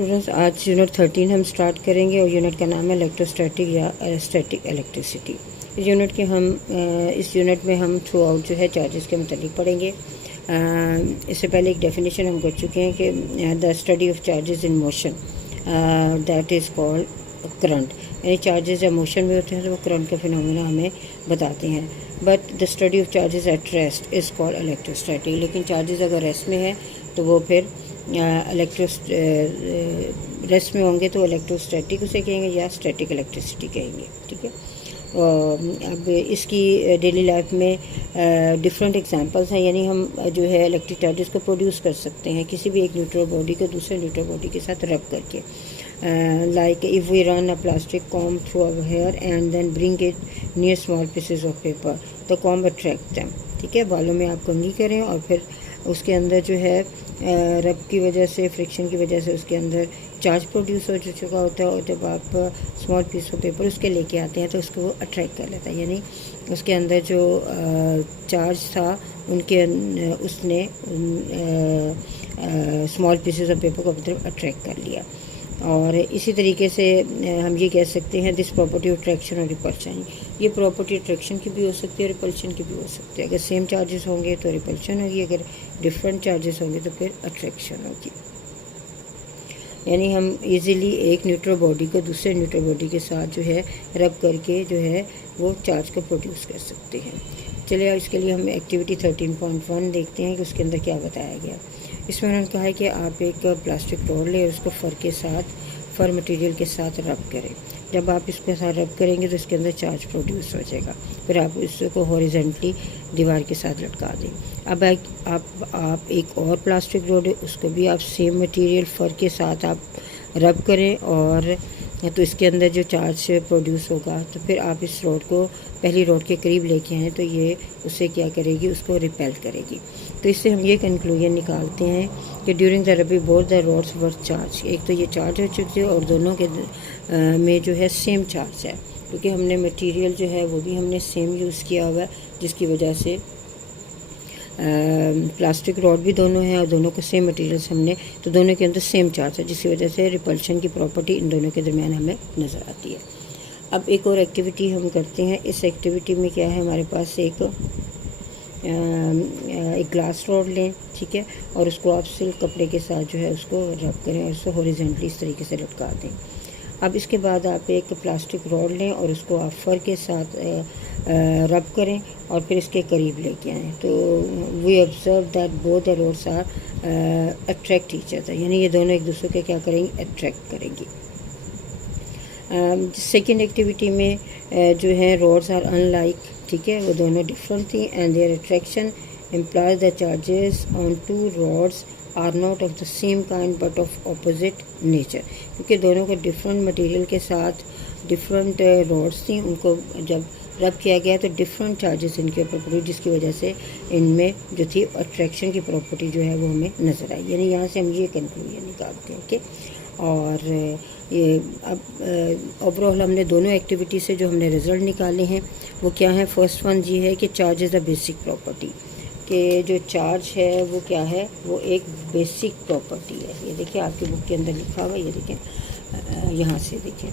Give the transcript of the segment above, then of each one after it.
Students, आज unit 13 हम start करेंगे और यूनिट का नाम है इलेक्ट्रोस्टैटिक या स्टैटिक इलेक्ट्रिसिटी। इस यूनिट में हम थ्रू आउट जो है चार्जेस के मतलब पढ़ेंगे। इससे पहले एक डेफिनेशन हम कर चुके हैं कि the study of charges in motion that is called current. यानी चार्जेस जब मोशन में होते हैं तो वो करंट का फिनोमेना हमें बताते हैं। But the study of charges at rest is called electrostatic. लेकिन चार्जेस अगर रेस्ट में है तो वो फिर रेस्ट में होंगे तो इलेक्ट्रोस्टैटिक उसे कहेंगे या स्टैटिक इलेक्ट्रिसिटी कहेंगे। ठीक है। अब इसकी डेली लाइफ में डिफरेंट एग्जांपल्स हैं। यानी हम जो है इलेक्ट्रिक चार्जेस को प्रोड्यूस कर सकते हैं किसी भी एक न्यूट्रल बॉडी को दूसरे न्यूट्रल बॉडी के साथ रब करके। like if we run a plastic comb through our hair and then bring it near small pieces of paper, the comb attract them। ठीक है, बालों में आप कंघी करें और फिर उसके अंदर जो है रब की वजह से, फ्रिक्शन की वजह से उसके अंदर चार्ज प्रोड्यूस हो चुका होता है और जब आप स्मॉल पीस ऑफ पेपर उसके लेके आते हैं तो उसको वो अट्रैक्ट कर लेता है। यानी उसके अंदर जो चार्ज था उसने स्मॉल पीसेस ऑफ पेपर को अपनी तरफ अट्रैक्ट कर लिया। और इसी तरीके से हम ये कह सकते हैं दिस प्रॉपर्टी ऑफ अट्रैक्शन और रिपल्शन। ये प्रॉपर्टी अट्रैक्शन की भी हो सकती है, रिपल्शन की भी हो सकती है। अगर सेम चार्जेस होंगे तो रिपल्शन होगी, अगर डिफरेंट चार्जेस होंगे तो फिर अट्रैक्शन होगी। यानी हम इजीली एक न्यूट्रल बॉडी को दूसरे न्यूट्रल बॉडी के साथ जो है रब करके जो है वो चार्ज को प्रोड्यूस कर सकते हैं। चलिए इसके लिए हम एक्टिविटी 13.1 देखते हैं कि उसके अंदर क्या बताया गया। इसमें उन्होंने कहा है कि आप एक प्लास्टिक रोल लें और उसको फर मटेरियल के साथ रब करें। जब आप इसके साथ रब करेंगे तो इसके अंदर चार्ज प्रोड्यूस हो जाएगा। फिर आप इसको हॉरिजॉन्टली दीवार के साथ लटका दें। अब आप एक और प्लास्टिक रोड है उसको भी आप सेम मटेरियल फर के साथ आप रब करें और तो इसके अंदर जो चार्ज प्रोड्यूस होगा तो फिर आप इस रोड को पहली रोड के करीब लेके आएँ तो ये उससे क्या करेगी, उसको रिपेल करेगी। तो इससे हम ये कंक्लूजन निकालते हैं कि during the rubbing both the rods were charge. एक तो ये चार्ज हो चुकी है और दोनों के में जो है सेम चार्ज है, क्योंकि हमने मटेरियल जो है वो भी हमने सेम यूज़ किया हुआ है, जिसकी वजह से प्लास्टिक रॉड भी दोनों हैं और दोनों को सेम मटेरियल्स हमने, तो दोनों के अंदर सेम चार्ज है, जिसकी वजह से रिपल्शन की प्रॉपर्टी इन दोनों के दरमियान हमें नज़र आती है। अब एक और एक्टिविटी हम करते हैं। इस एक्टिविटी में क्या है, हमारे पास एक ग्लास रॉड लें, ठीक है, और उसको आप सिल्क कपड़े के साथ जो है उसको रब करें और उसको हॉरिजॉन्टली इस तरीके से लटका दें। अब इसके बाद आप एक प्लास्टिक रॉड लें और उसको आप फर के साथ रब करें और फिर इसके करीब लेके आएँ। तो we observe that both the rods are attract each other. यानी ये दोनों एक दूसरे के क्या करेंगे, अट्रैक्ट करेंगी। सेकेंड एक्टिविटी में जो है रोड्स आर अनलाइक, ठीक है, वो दोनों डिफरेंट थी and their attraction implies the charges on two rods are not of the same kind but of opposite nature. क्योंकि दोनों को डिफरेंट मटेरियल के साथ डिफरेंट रोड्स थी, उनको जब रब किया गया तो डिफरेंट चार्जेस इनके ऊपर पड़ी, जिसकी वजह से इनमें जो थी अट्रैक्शन की प्रॉपर्टी जो है वो हमें नज़र आई। यानी यहाँ से हम ये कंक्लूजन निकालते हैं कि और ये अब ओवरऑल हमने दोनों एक्टिविटी से जो हमने रिज़ल्ट निकाले हैं वो क्या है। फर्स्ट वन ये है कि charge is the basic property, कि जो चार्ज है वो क्या है, वो एक बेसिक प्रॉपर्टी है। ये देखिए आपकी बुक के अंदर लिखा हुआ, ये देखें, यहाँ से देखें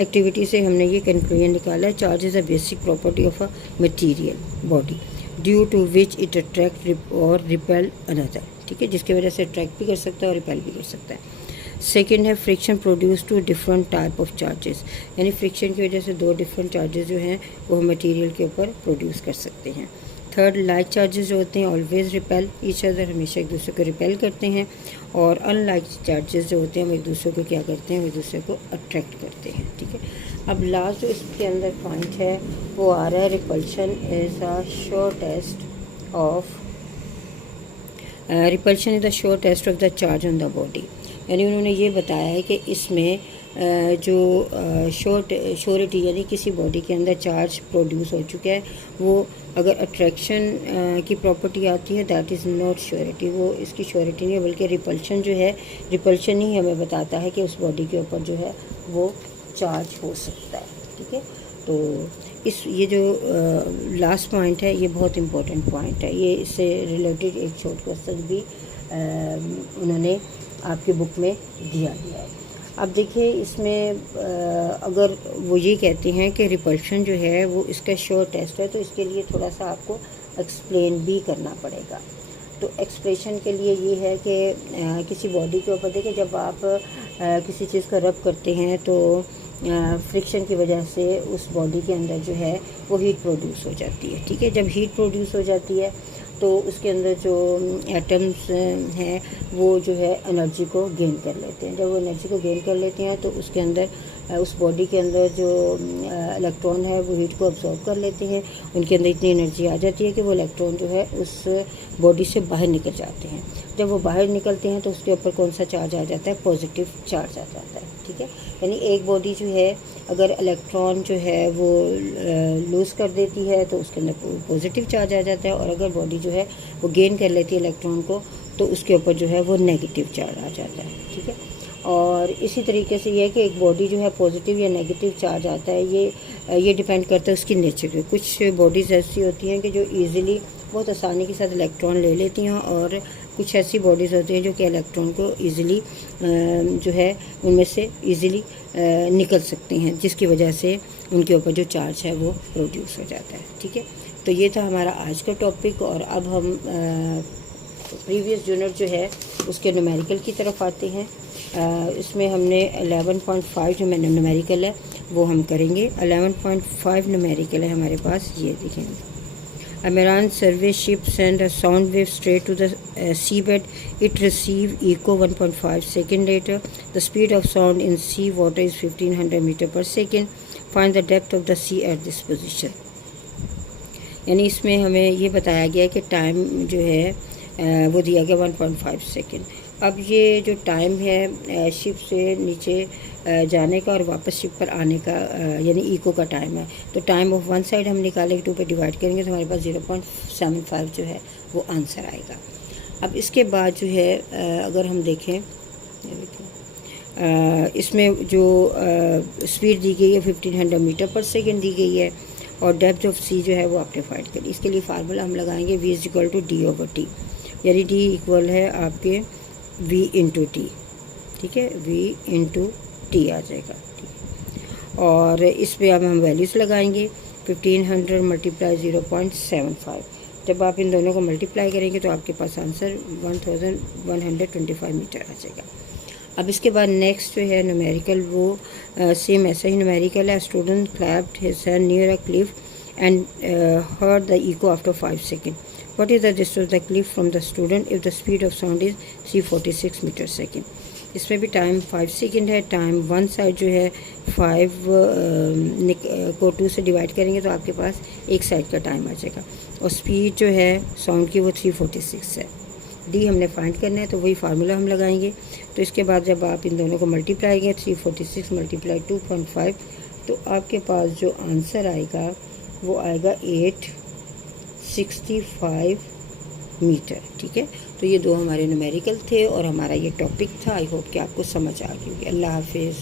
एक्टिविटी से हमने ये कंक्लूजन निकाला है, charge is a basic property of a material body due to which it attract और रिपेल अनदर। ठीक है, जिसकी वजह से अट्रैक्ट भी कर सकता है और रिपेल भी कर सकता है। सेकेंड है friction produce two different type of charges. यानी फ्रिक्शन की वजह से दो डिफरेंट चार्जेस जो हैं वो मटेरियल के ऊपर प्रोड्यूस कर सकते हैं। थर्ड, लाइक चार्जेस जो होते हैं ऑलवेज रिपेल ईच अदर, हमेशा एक दूसरे को रिपेल करते हैं। और अनलाइक चार्जेस जो होते हैं वो एक दूसरे को क्या करते हैं, वो एक दूसरे को अट्रैक्ट करते हैं। ठीक है, अब लास्ट जो इसके अंदर पॉइंट है वो आ रहा है repulsion is the shortest of the charge on the body. यानी उन्होंने ये बताया है कि इसमें जो श्योरिटी यानी किसी बॉडी के अंदर चार्ज प्रोड्यूस हो चुका है, वो अगर अट्रैक्शन की प्रॉपर्टी आती है दैट इज़ नॉट श्योरिटी, वो इसकी श्योरिटी नहीं है, बल्कि रिपल्शन जो है, रिपल्शन ही हमें बताता है कि उस बॉडी के ऊपर जो है वो चार्ज हो सकता है। ठीक है, तो ये जो लास्ट पॉइंट है ये बहुत इम्पोर्टेंट पॉइंट है। ये इससे रिलेटेड एक शॉर्ट क्वेश्चन भी उन्होंने आपकी बुक में दिया गया है। अब देखिए इसमें अगर वो ये कहते हैं कि रिपल्शन जो है वो इसका श्योर टेस्ट है, तो इसके लिए थोड़ा सा आपको एक्सप्लेन भी करना पड़ेगा। तो एक्सप्रेशन के लिए ये है कि किसी बॉडी के ऊपर देखिए, जब आप किसी चीज़ का रब करते हैं तो फ्रिक्शन की वजह से उस बॉडी के अंदर जो है वो हीट प्रोड्यूस हो जाती है। ठीक है, जब हीट प्रोड्यूस हो जाती है तो उसके अंदर जो एटम्स हैं वो जो है एनर्जी को गेन कर लेते हैं। जब वो एनर्जी को गेन कर लेते हैं तो उसके अंदर उस बॉडी के अंदर जो इलेक्ट्रॉन है वो हीट को अब्सॉर्ब कर लेते हैं। उनके अंदर इतनी एनर्जी आ जाती है कि वो इलेक्ट्रॉन जो है उस बॉडी से बाहर निकल जाते हैं। जब वो बाहर निकलते हैं तो उसके ऊपर कौन सा चार्ज आ जाता है? पॉजिटिव चार्ज आ जाता है। ठीक है, यानी एक बॉडी जो है अगर इलेक्ट्रॉन जो है वो लूज़ कर देती है तो उसके अंदर पॉजिटिव चार्ज आ जाता है, और अगर बॉडी जो है वो गेन कर लेती है इलेक्ट्रॉन को तो उसके ऊपर जो है वो नेगेटिव चार्ज आ जाता है। ठीक है, और इसी तरीके से ये है कि एक बॉडी जो है पॉजिटिव या नेगेटिव चार्ज आता है, ये डिपेंड करता है उसकी नेचर पे। कुछ बॉडीज़ ऐसी होती हैं कि जो ईज़िली बहुत आसानी के साथ इलेक्ट्रॉन ले लेती हैं, और कुछ ऐसी बॉडीज़ होती हैं जो कि इलेक्ट्रॉन को ईज़िली जो है उनमें से ईज़िली निकल सकती हैं, जिसकी वजह से उनके ऊपर जो चार्ज है वो प्रोड्यूस हो जाता है। ठीक है, तो ये था हमारा आज का टॉपिक, और अब हम प्रीवियस यूनिट जो है उसके न्यूमेरिकल की तरफ आते हैं। इसमें हमने 11.5 जो मैंने न्यूमेरिकल है वो हम करेंगे। 11.5 न्यूमेरिकल है हमारे पास, ये देखेंगे। A Maran survey ship sent a sound wave straight to the seabed. It received echo 1.5 second later. The speed of sound in sea water is 1500 meter per second. Find the depth of the sea at this position. यानी इसमें हमें ये बताया गया कि time जो है वो दिया गया 1.5 सेकेंड। अब ये जो टाइम है शिप से नीचे जाने का और वापस शिप पर आने का यानी इको का टाइम है, तो टाइम ऑफ वन साइड हम निकालेंगे, 2 पे डिवाइड करेंगे तो हमारे पास 0.75 जो है वो आंसर आएगा। अब इसके बाद जो है अगर हम देखें इसमें जो स्पीड दी गई है 1500 मीटर पर सेकेंड दी गई है, और डेप्थ ऑफ सी जो है वो आपने फाइंड करी। इसके लिए फार्मूला हम लगाएंगे v is equal to d/t, यानी d इक्वल है आपके v इंटू टी। ठीक है, v इंटू टी आ जाएगा। ठीक है, और इस पर अब हम वैल्यूज़ लगाएंगे। 1500 मल्टीप्लाई 0.75, जब आप इन दोनों को मल्टीप्लाई करेंगे तो आपके पास आंसर 1125 मीटर आ जाएगा। अब इसके बाद नेक्स्ट जो है न्यूमेरिकल वो सेम ऐसा ही न्यूमेरिकल है। Student clapped his hand near a cliff and heard the echo after 5 second. What is the distance of the cliff from the student if the speed of sound is 346 metre second. इसमें भी time 5 second है। Time one side जो है 5 को 2 से divide करेंगे तो आपके पास एक साइड का टाइम आ जाएगा, और स्पीड जो है साउंड की वो 346 है। डी हमने फाइंड करना है, तो वही फार्मूला हम लगाएंगे। तो इसके बाद जब आप इन दोनों को मल्टीप्लाई करें 346 मल्टीप्लाई 2.5, तो आपके पास जो आंसर आएगा वो आएगा 865 मीटर। ठीक है, तो ये दो हमारे न्यूमेरिकल थे और हमारा ये टॉपिक था। आई होप कि आपको समझ आ गई होगी। अल्लाह हाफिज़।